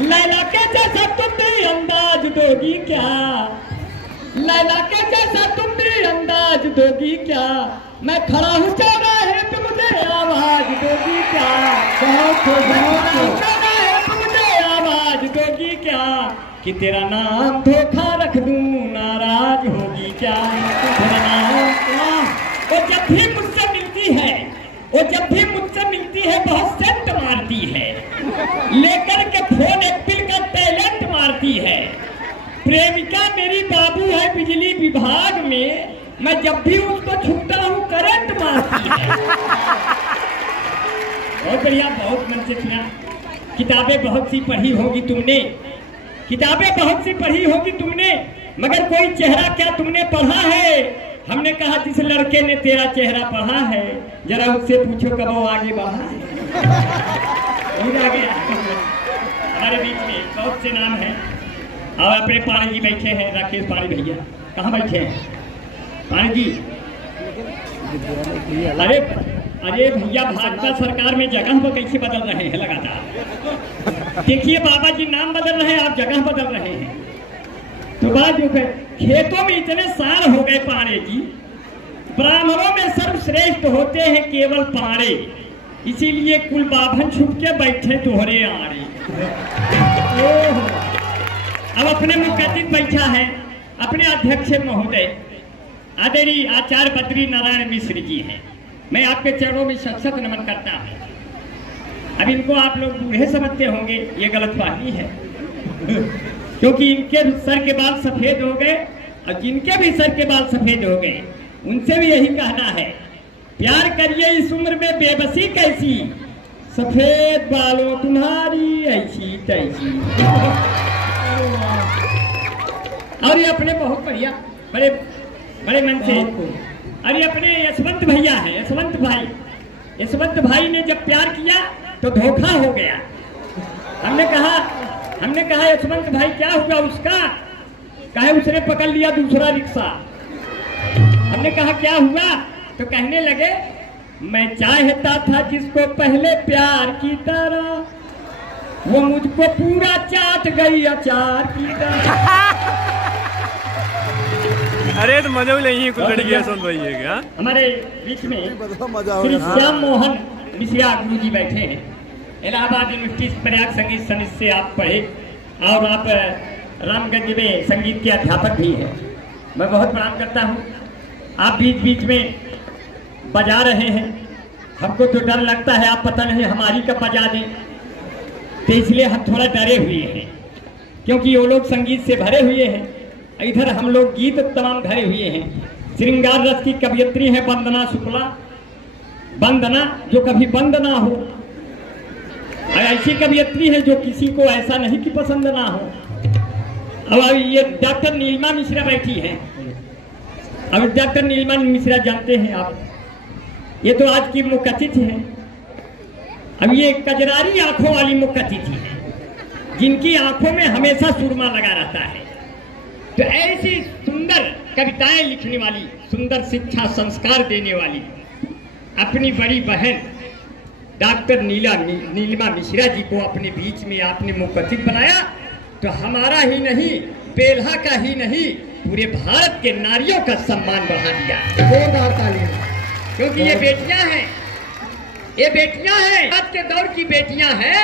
लैला के जैसा तुम भी अंदाज दोगी क्या, लैला के जैसा तुम भी अंदाज दोगी क्या, मैं खड़ा हूँ चौराहे पे मुझे आवाज दोगी क्या, मुझे आवाज दोगी क्या, कि तेरा नाम धोखा रख दूं नाराज होगी क्या, तेरा नाम। वो जब भी मुझसे मिलती है, वो जब भी मुझसे मिलती है बहुत सेंट मारती है, लेकर के फोन एप्पल का टैलेंट मारती है। प्रेमिका मेरी बाबू है बिजली विभाग में, मैं जब भी उसको छूता हूँ करंट मारती है। बहुत बढ़िया, बहुत मन से सुना। किताबें बहुत सी पढ़ी होगी तुमने, किताबें बहुत सी पढ़ी होगी तुमने, मगर कोई चेहरा क्या तुमने पढ़ा है। हमने कहा जिस लड़के ने तेरा चेहरा पढ़ा है, जरा उससे पूछो कब वो आगे बढ़ा है। हमारे बीच में बहुत से नाम हैं, और अपने पाणी जी बैठे हैं, राकेश पाणी भैया कहाँ बैठे हैं पाणी जी? अरे भैया भाजपा सरकार में जगह पर कैसे बदल रहे हैं लगातार। देखिए बाबा जी नाम बदल रहे हैं, आप जगह बदल रहे हैं। तो बात जो है, खेतों में इतने साल हो गए पाणे जी, ब्राह्मणों में सर्वश्रेष्ठ होते हैं केवल पाणे, इसीलिए कुल बाभन छुप के बैठे तोहरे आड़े। अब अपने मुख्यातिथि बैठा है अपने अध्यक्ष महोदय आदरणीय आचार्य बद्री नारायण मिश्र जी हैं। मैं आपके चरणों में सत नमन करता हूँ। अब इनको आप लोग बूढ़े समझते होंगे, ये गलतफहमी है, क्योंकि इनके सर के बाल सफेद हो गए और जिनके भी सर के बाल सफेद हो गए उनसे भी यही कहना है, प्यार करिए इस उम्र में बेबसी कैसी, सफेद बालों तुम्हारी ऐसी तैसी। और ये अपने बहुत बढ़िया बड़े बड़े मन से, अरे अपने यशवंत भैया हैं, यशवंत भाई ने जब प्यार किया तो धोखा हो गया। हमने कहा यशवंत भाई क्या हुआ उसका, कहे उसने पकड़ लिया दूसरा रिक्शा। हमने कहा क्या हुआ, तो कहने लगे मैं चाहता था जिसको पहले प्यार की तरह, वो मुझको पूरा चाट गई अचार की तरह। अरे तो मजा भी नहीं है, कुछ लड़की है सुन भाई है क्या? हमारे बीच में श्री श्याम मोहन मिश्रा गुरु जी बैठे हैं, इलाहाबाद यूनिवर्सिटी प्रयाग संगीत समिति से आप पढ़े और आप रामगंज में संगीत के अध्यापक भी हैं। मैं बहुत प्रणाम करता हूँ। आप बीच बीच में बजा रहे हैं, हमको तो डर लगता है आप पता नहीं हमारी कब बजा दें, तो इसलिए हम थोड़ा डरे हुए हैं, क्योंकि वो लोग संगीत से भरे हुए हैं, इधर हम लोग गीत तमाम भरे हुए हैं। श्रृंगार रस की कवियत्री है वंदना शुक्ला, वंदना जो कभी बंद ना हो, ऐसी कवियत्री है जो किसी को ऐसा नहीं कि पसंद ना हो। अब ये डॉक्टर नीलिमा मिश्रा बैठी हैं। अब डॉक्टर नीलिमा मिश्रा जानते हैं आप, ये तो आज की मुख्य अतिथि हैं। अब ये कजरारी आंखों वाली मुख्य अतिथि है, जिनकी आंखों में हमेशा सुरमा लगा रहता है। तो ऐसी सुंदर कविताएं लिखने वाली, सुंदर शिक्षा संस्कार देने वाली अपनी बड़ी बहन डॉक्टर नीलिमा मिश्रा जी को अपने बीच में आपने मुख्य अतिथि बनाया, तो हमारा ही नहीं, बेल्हा का ही नहीं, पूरे भारत के नारियों का सम्मान बढ़ा दिया। क्योंकि ये बेटियां हैं, ये बेटियां हैं, आज के दौर की बेटियां हैं,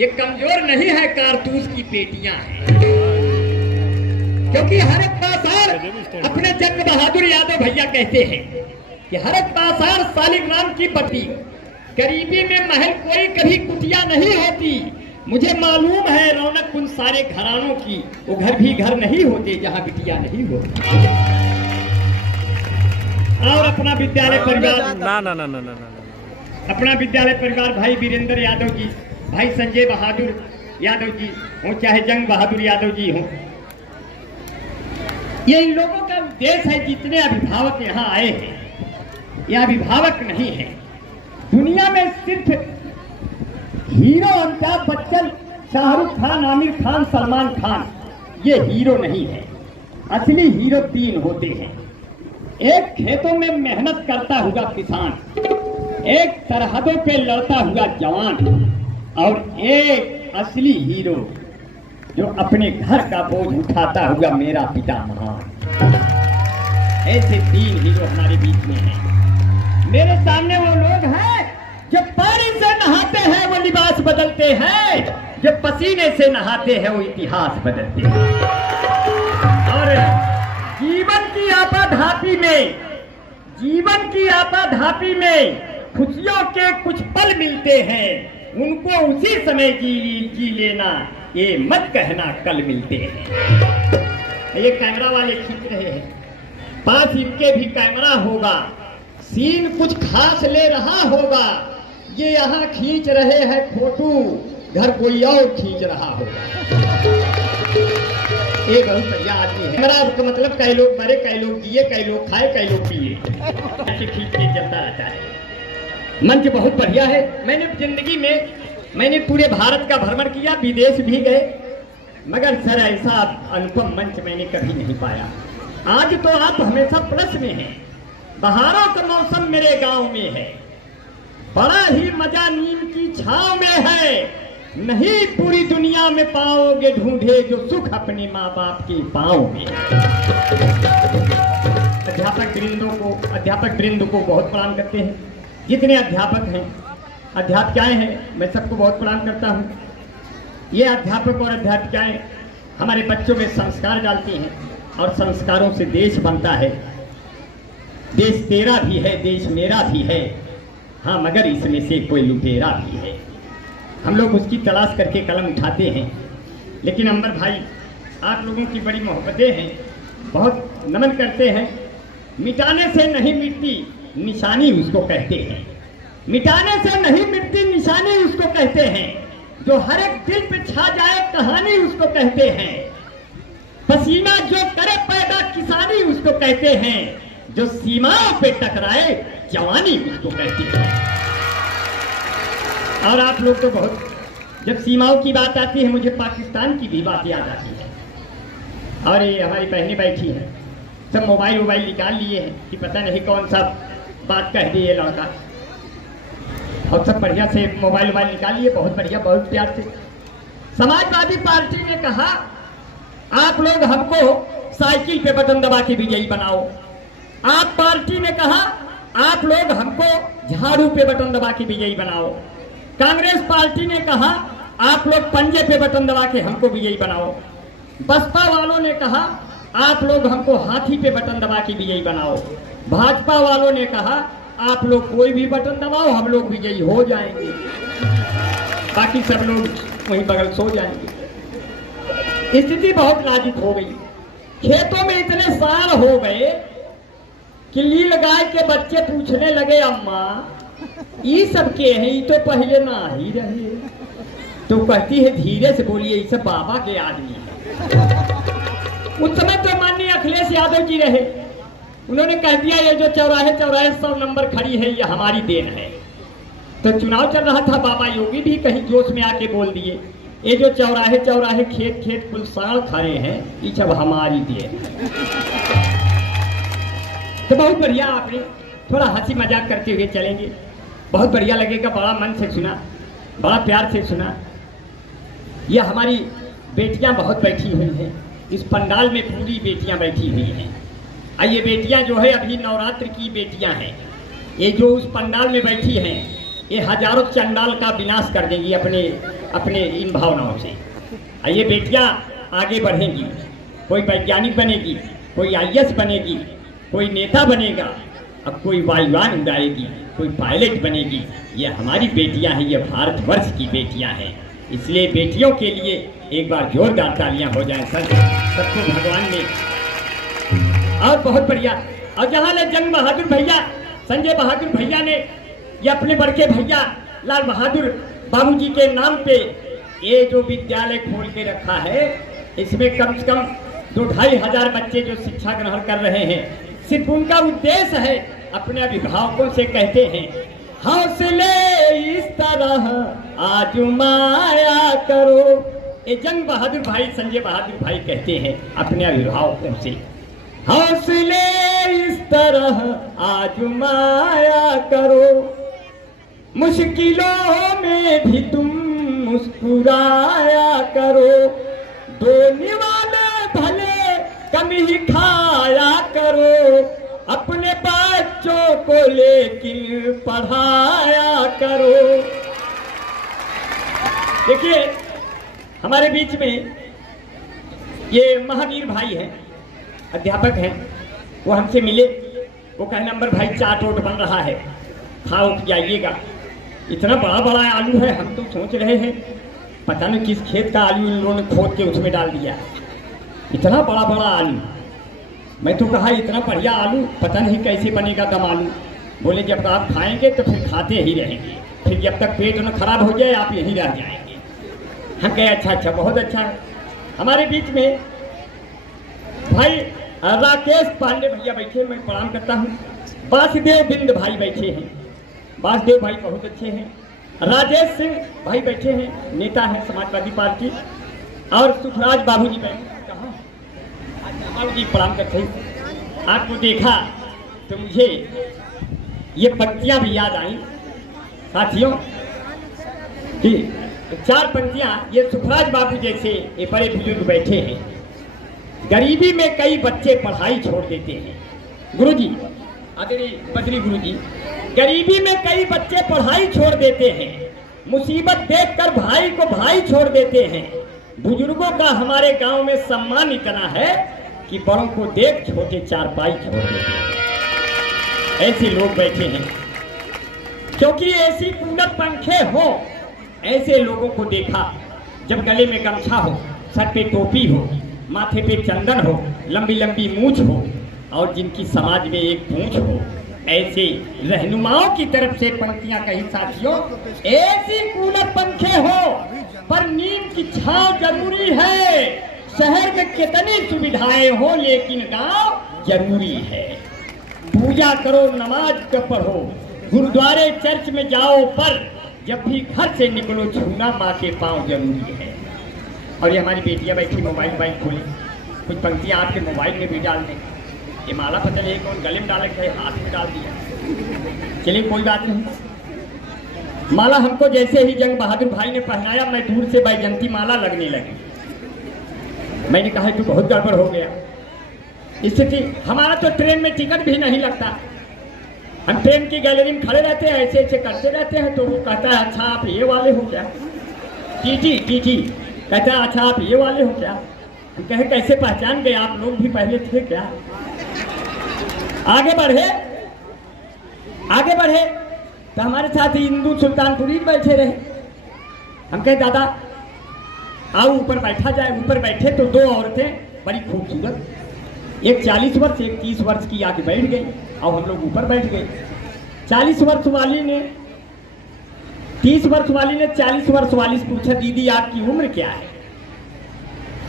ये कमजोर नहीं है, कारतूस की बेटियां हैं। क्योंकि हर एक पासार, अपने जंग बहादुर यादव भैया कहते हैं कि हर एक पासार सालिग्राम की पट्टी, गरीबी में महल कोई कभी कुटिया नहीं होती। मुझे मालूम है रौनक उन सारे घरानों की, वो घर भी घर नहीं होते जहाँ बिटिया नहीं होती। और अपना विद्यालय परिवार ना अपना विद्यालय परिवार भाई वीरेंद्र यादव जी, भाई संजय बहादुर यादव जी हो, चाहे जंग बहादुर यादव जी हो, ये इन लोगों का उद्देश्य है। जितने अभिभावक यहाँ आए हैं, ये अभिभावक नहीं है। दुनिया में सिर्फ हीरो अमिताभ बच्चन, शाहरुख खान, आमिर खान, सलमान खान, ये हीरो नहीं है। असली हीरो 3 होते हैं। एक खेतों में मेहनत करता हुआ किसान, एक सरहदों पे लड़ता हुआ जवान, और एक असली हीरो जो अपने घर का बोझ उठाता हुआ मेरा पिता महान। ऐसे 3 हीरो हमारे बीच में हैं। मेरे सामने वो लोग हैं जो पानी से नहाते हैं वो लिबास बदलते हैं, जो पसीने से नहाते हैं वो इतिहास बदलते हैं। और जीवन की आपाधापी में खुशियों के कुछ पल मिलते हैं, उनको उसी समय जी लेना, ये मत कहना कल मिलते हैं। ये कैमरा वाले खींच रहे हैं, पास इनके भी कैमरा होगा, सीन कुछ खास ले रहा होगा। ये यहाँ खींच रहे हैं फोटो, घर कोई और खींच रहा होगा। ये बहुत बढ़िया आदमी है। कैमरा का मतलब कई लोग मरे, कई लोग जिए, कई लोग खाए, कई लोग पिए, ऐसे खींच के चलता रहता है। मंच बहुत बढ़िया है। मैंने जिंदगी में पूरे भारत का भ्रमण किया, विदेश भी गए, मगर सर ऐसा अनुपम मंच मैंने कभी नहीं पाया। आज तो आप हमेशा प्लस में हैं। बहारों का मौसम मेरे गांव में है, बड़ा ही मजा नीम की छांव में है। नहीं पूरी दुनिया में पाओगे ढूंढे जो सुख अपने माँ बाप के पाँव में। अध्यापक वृंद को बहुत प्रणाम करते हैं। जितने अध्यापक हैं, अध्यापिकाएं हैं, मैं सबको बहुत प्रणाम करता हूँ। ये अध्यापक और अध्यापिकाएं हमारे बच्चों में संस्कार डालती हैं, और संस्कारों से देश बनता है। देश तेरा भी है, देश मेरा भी है, हाँ, मगर इसमें से कोई लुटेरा भी है। हम लोग उसकी तलाश करके कलम उठाते हैं। लेकिन अंबर भाई, आप लोगों की बड़ी मोहब्बतें हैं, बहुत नमन करते हैं। मिटाने से नहीं मिटती निशानी उसको कहते हैं, मिटाने से नहीं मिटती निशानी उसको कहते हैं। जो हर एक दिल पे छा जाए कहानी उसको कहते हैं। पसीना जो करे पैदा किसानी उसको कहते हैं। जो सीमाओं पे टकराए जवानी उसको कहते हैं। और आप लोग तो बहुत, जब सीमाओं की बात आती है मुझे पाकिस्तान की भी बात याद आती है। और ये हमारी बहनें बैठी हैं, सब मोबाइल निकाल लिए हैं कि पता नहीं कौन सा बात कह दी ये लड़का, और सब बढ़िया से मोबाइल निकाल लिए, बहुत बढ़िया, बहुत प्यार से। समाजवादी पार्टी ने कहा आप लोग हमको साइकिल पे बटन दबा के विजयी बनाओ। आप पार्टी ने कहा आप लोग हमको झाड़ू पे बटन दबा के विजयी बनाओ। कांग्रेस पार्टी ने कहा आप लोग पंजे पे बटन दबा के हमको विजयी बनाओ। बसपा वालों ने कहा आप लोग हमको हाथी पे बटन दबा के विजयी बनाओ। भाजपा वालों ने कहा आप लोग कोई भी बटन दबाओ, हम लोग विजयी हो जाएंगे, बाकी सब लोग वहीं बगल सो जाएंगे। स्थिति बहुत नाजुक हो गई। खेतों में इतने साल हो गए कि लील गाय के बच्चे पूछने लगे अम्मा ये सब के हैं, ये तो पहले ना ही रहे। तो कहती है धीरे से बोलिए, ये सब बाबा के आदमी है। उस समय तो माननीय अखिलेश यादव जी रहे, उन्होंने कह दिया ये जो चौराहे 100 नंबर खड़ी है ये हमारी देन है। तो चुनाव चल रहा था, बाबा योगी भी कहीं जोश में आके बोल दिए ये जो चौराहे खेत कुल साल खड़े हैं ये सब हमारी देन। तो बहुत बढ़िया, आपने थोड़ा हंसी मजाक करते हुए चलेंगे, बहुत बढ़िया लगेगा। बड़ा मन से सुना, बड़ा प्यार से सुना। यह हमारी बेटियां बहुत बैठी हुई हैं, इस पंडाल में पूरी बेटियां बैठी हुई हैं। ये बेटियां जो है अभी नवरात्र की बेटियां हैं। ये जो उस पंडाल में बैठी हैं ये हजारों चंडाल का विनाश कर देंगी अपने इन भावनाओं से। ये बेटियां आगे बढ़ेंगी, कोई वैज्ञानिक बनेगी, कोई IAS बनेगी, कोई नेता बनेगा, अब कोई वायुयान उड़ाएगी, कोई पायलट बनेगी। ये हमारी बेटियां हैं, ये भारतवर्ष की बेटियां हैं। इसलिए बेटियों के लिए एक बार जोरदार तालियां हो जाएं सबको भगवान ने। और बहुत बढ़िया। और जहाँ ले जंग बहादुर भैया, संजय बहादुर भैया ने ये अपने बड़के भैया लाल बहादुर बाबूजी के नाम पे ये जो विद्यालय खोल के रखा है, इसमें कम से कम 2-2.5 हजार बच्चे जो शिक्षा ग्रहण कर रहे हैं। सिर्फ उनका उद्देश्य है, अपने अभिभावकों से कहते हैं हौसले इस तरह आजमाया करो। ये जंग बहादुर भाई, संजय बहादुर भाई कहते हैं अपने अभिभावकों से, हौसले इस तरह आजमाया करो, मुश्किलों में भी तुम मुस्कुराया करो, दोने वाले भले कम ही खाया करो, अपने बच्चों को लेकिन पढ़ाया करो। देखिए हमारे बीच में ये महावीर भाई हैं, अध्यापक हैं, वो हमसे मिले। वो कहे नंबर भाई चाट ओट बन रहा है, खाओ जाइएगा। इतना बड़ा बड़ा आलू है, हम तो सोच रहे हैं पता नहीं किस खेत का आलू इन लोगों ने खोद के उसमें डाल दिया। इतना बड़ा बड़ा आलू, मैं तो कहा इतना बढ़िया आलू पता नहीं कैसे बनेगा दम आलू। बोले जब आप खाएंगे तो फिर खाते ही रहेंगे, फिर जब तक पेट न खराब हो जाए आप यहीं रह जाएंगे। हम कहे अच्छा अच्छा, बहुत अच्छा है। हमारे बीच में भाई राकेश पांडे भैया बैठे, मैं प्रणाम करता हूँ। वासुदेव बिंद भाई बैठे हैं, वासुदेव भाई बहुत अच्छे हैं। राजेश सिंह भाई बैठे हैं, नेता हैं समाजवादी पार्टी। और सुखराज बाबू जी बैठे, कहाँ बाबू जी प्रणाम करते हैं। आपको देखा तो मुझे ये पंक्तियां भी याद आई साथियों कि चार पंक्तियां, ये सुखराज बाबू जैसे ये बड़े बुजुर्ग बैठे हैं। गरीबी में कई बच्चे पढ़ाई छोड़ देते हैं। गुरुजी आदरणीय बद्री गुरुजी, गरीबी में कई बच्चे पढ़ाई छोड़ देते हैं, मुसीबत देखकर भाई को भाई छोड़ देते हैं। बुजुर्गों का हमारे गांव में सम्मान इतना है कि बड़ों को देख छोटे चारपाई छोड़ देते हैं। ऐसे लोग बैठे हैं, क्योंकि ऐसी कूलर पंखे हो, ऐसे लोगों को देखा जब गले में गमछा हो, सर पे टोपी हो, माथे पे चंदन हो, लंबी लंबी मूछ हो और जिनकी समाज में एक पूंछ हो, ऐसे रहनुमाओं की तरफ से पंक्तियां कही साथियों। ऐसी कूलर पंखे हो पर नीम की छांव जरूरी है। शहर में कितनी सुविधाएं हो लेकिन गांव जरूरी है। पूजा करो, नमाज का पढ़ो, गुरुद्वारे चर्च में जाओ, पर जब भी घर से निकलो छूना माँ के पांव जरूरी है। और ये हमारी बेटियां बैठी मोबाइल खोली, कुछ पंक्तियां आपके मोबाइल में भी डाल दें। ये माला पता नहीं कौन गले में डाला है, हाथ में डाल दिया। चलिए कोई बात नहीं। माला हमको जैसे ही जंग बहादुर भाई ने पहनाया, मैं दूर से बैजंती माला लगने लगी। मैंने कहा तो बहुत गड़बड़ हो गया। स्थिति हमारा तो ट्रेन में टिकट भी नहीं लगता, हम ट्रेन की गैलरी में खड़े रहते हैं, ऐसे ऐसे करते रहते हैं। तो वो कहता है अच्छा आप ये वाले हो क्या? टीटी कहता है अच्छा आप ये वाले हो क्या? हम कहे कैसे पहचान गए, आप लोग भी पहले थे क्या? आगे बढ़े तो हमारे साथ हिंदू सुल्तानपुरी बैठे रहे। हम कहे दादा आओ ऊपर बैठा जाए। ऊपर बैठे तो दो औरतें बड़ी खूबसूरत, एक 40 वर्ष एक 30 वर्ष की आके बैठ गई और हम लोग ऊपर बैठ गए। 40 वर्ष वाली ने 30 वर्ष वाली ने 40 वर्ष वाली से पूछा दीदी आपकी उम्र क्या है?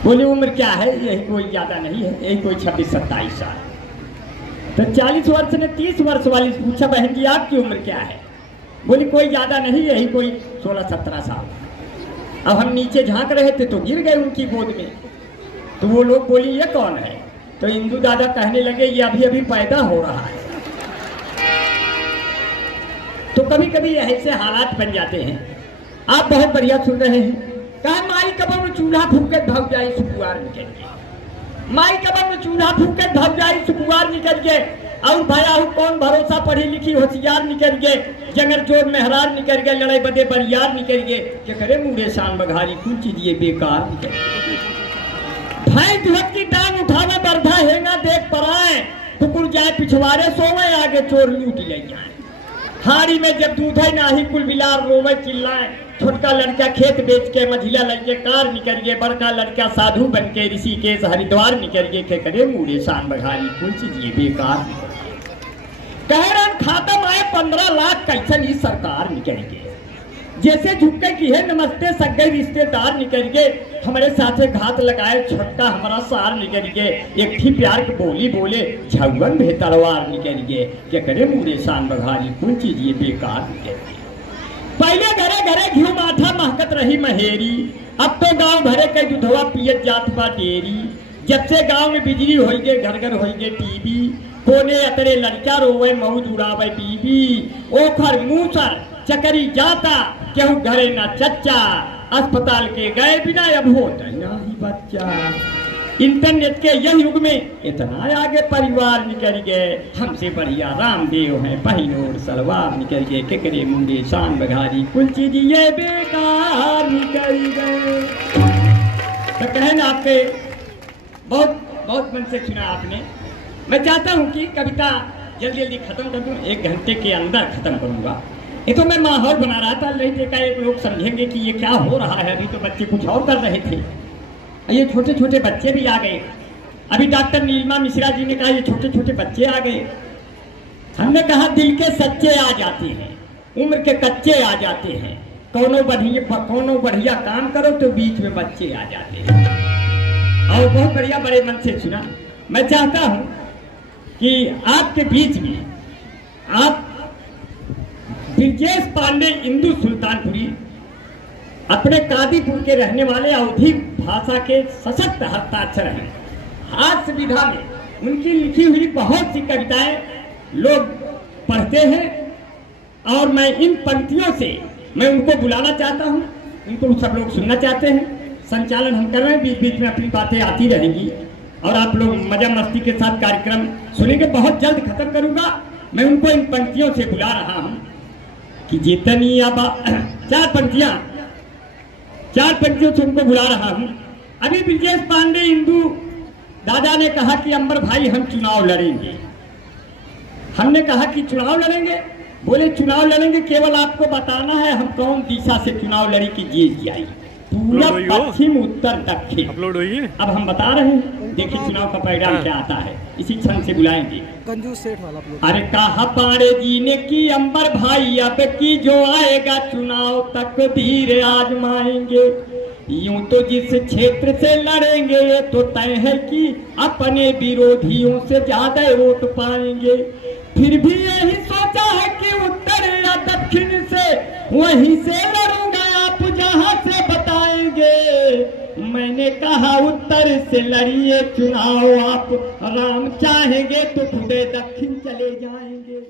बोली उम्र क्या है, यही कोई ज्यादा नहीं है, यही कोई 26-27 साल। तो 40 वर्ष ने 30 वर्ष वाली से पूछा बहन जी आपकी उम्र क्या है? बोली कोई ज्यादा नहीं, यही कोई 16-17 साल। अब हम नीचे झांक रहे थे तो गिर गए उनकी गोद में। तो वो लोग बोली ये कौन है? तो हिंदू दादा कहने लगे ये अभी अभी पैदा हो रहा है। तो कभी कभी ऐसे हालात बन जाते हैं। आप बहुत बढ़िया सुन रहे हैं। कहा माई कबर में चूल्हा फूके धक जाए सुपुआर निकल के, माई कबर में चूल्हा फूके धक जाए सुपुआर निकल के। और भया हूँ कौन भरोसा, पढ़ी लिखी होशियार निकल गए, जंगर चोर मेहरार निकल गए, लड़ाई बदे बरियार निकल गए। क्या करे मुड़े शान बघारी कुछ चीज बेकार निकल गए। भाई दुहत की टांग उठावे बरधा हेंगा देख पराए, टुकुर जाए पिछवाड़े सोवे आगे चोर लूट ले जाए। हाड़ी में जब दूध है नाही कुल बिलार रोवे चिल्लाए। छोटका लड़का खेत बेच के मझिला लड़के कार निकल गए, बड़का लड़का साधु बन के ऋषिकेश हरिद्वार निकल गए। क्या करे मुड़े शान बघारी कुल चीज बेकार कह रहा खाता आए 15 लाख कैसन ही सरकार निकल गए। जैसे झुक्के की है नमस्ते सगे रिश्तेदार निकल गए। हमारे साथे घात लगाए छोटका हमारा सार निकल गए। एक थी प्यार की बोली बोले झगवन भे तलवार निकल गए। क्या करे मुड़े शान बघारी कुल चीज ये बेकार निकल गए। पहले घरे घरे घी माठा महकत रही महेरी, अब तो गांव भरे के दुधवा पियत जात बा डेरी। जब से गांव में बिजली होई गए घर घर होई गए टीवी, कोने अतरे लड़का रोवे मऊज उड़ावे बीबी। ओखर मूसर चकरी जाता केहू घरे न चच्चा, अस्पताल के गए बिना अब होता ही बच्चा। इंटरनेट के यह युग में इतना आगे परिवार निकल गए, हमसे बढ़िया रामदेव हैं, पहिनोर सलवार निकल गए, केकरे मुंडे शान बघारी कुल चीज ये बेकार निकल गए। तो कहें आपके बहुत बहुत मन से सुना आपने। मैं चाहता हूँ कि कविता जल्दी जल्दी खत्म कर दूँ, 1 घंटे के अंदर खत्म करूँगा। ये तो मैं माहौल बना रहा था, नहीं देखा एक लोग समझेंगे कि ये क्या हो रहा है। अभी तो बच्चे कुछ और कर रहे थे, ये छोटे छोटे बच्चे भी आ गए। अभी डॉक्टर नीलिमा मिश्रा जी ने कहा ये छोटे छोटे बच्चे आ गए। हमने कहा दिल के सच्चे आ जाते हैं, उम्र के कच्चे आ जाते हैं, कोनो बढ़िया काम करो तो बीच में बच्चे आ जाते हैं। और बहुत बढ़िया बड़े मन से सुना। मैं चाहता हूं कि आपके बीच में आप ब्रजेश पांडे इंदु सुल्तानपुरी अपने कादीपुर के रहने वाले अवधी भाषा के सशक्त हस्ताक्षर हैं। हास्य विधा में उनकी लिखी हुई बहुत सी कविताएं लोग पढ़ते हैं और मैं इन पंक्तियों से मैं उनको बुलाना चाहता हूं, उनको सब लोग सुनना चाहते हैं। संचालन हम कर रहे हैं, बीच बीच में अपनी बातें आती रहेंगी और आप लोग मजा मस्ती के साथ कार्यक्रम सुनेंगे। बहुत जल्द खत्म करूंगा। मैं उनको इन पंक्तियों से बुला रहा हूं कि जितनी अब 4 पंक्तियों से उनको बुला रहा हूं। अभी ब्रजेश पांडे इंदु दादा ने कहा कि अंबर भाई हम चुनाव लड़ेंगे। हमने कहा कि चुनाव लड़ेंगे, बोले चुनाव लड़ेंगे, केवल आपको बताना है हम कौन दिशा से चुनाव लड़ी की जीत आई, पूरब पश्चिम उत्तर दक्षिण। अपलोड हुई है, अब हम बता रहे हैं, देखिए चुनाव का परिणाम क्या आता है। इसी क्षण से बुलाएंगे कंजूस सेठ वाला। अरे कहा पाड़े जी ने की अंबर भाई अब की जो आएगा चुनाव तक धीरे आजमाएंगे। यूं तो जिस क्षेत्र से लड़ेंगे ये तो तय है कि अपने विरोधियों से ज्यादा वोट पाएंगे। फिर भी यही सोचा है कि उत्तर या दक्षिण से वहीं से लड़ूंगा, आप जहां से बताएंगे। मैंने कहा उत्तर से लड़िए चुनाव आप, राम चाहेंगे तो खुदे दक्षिण चले जाएंगे।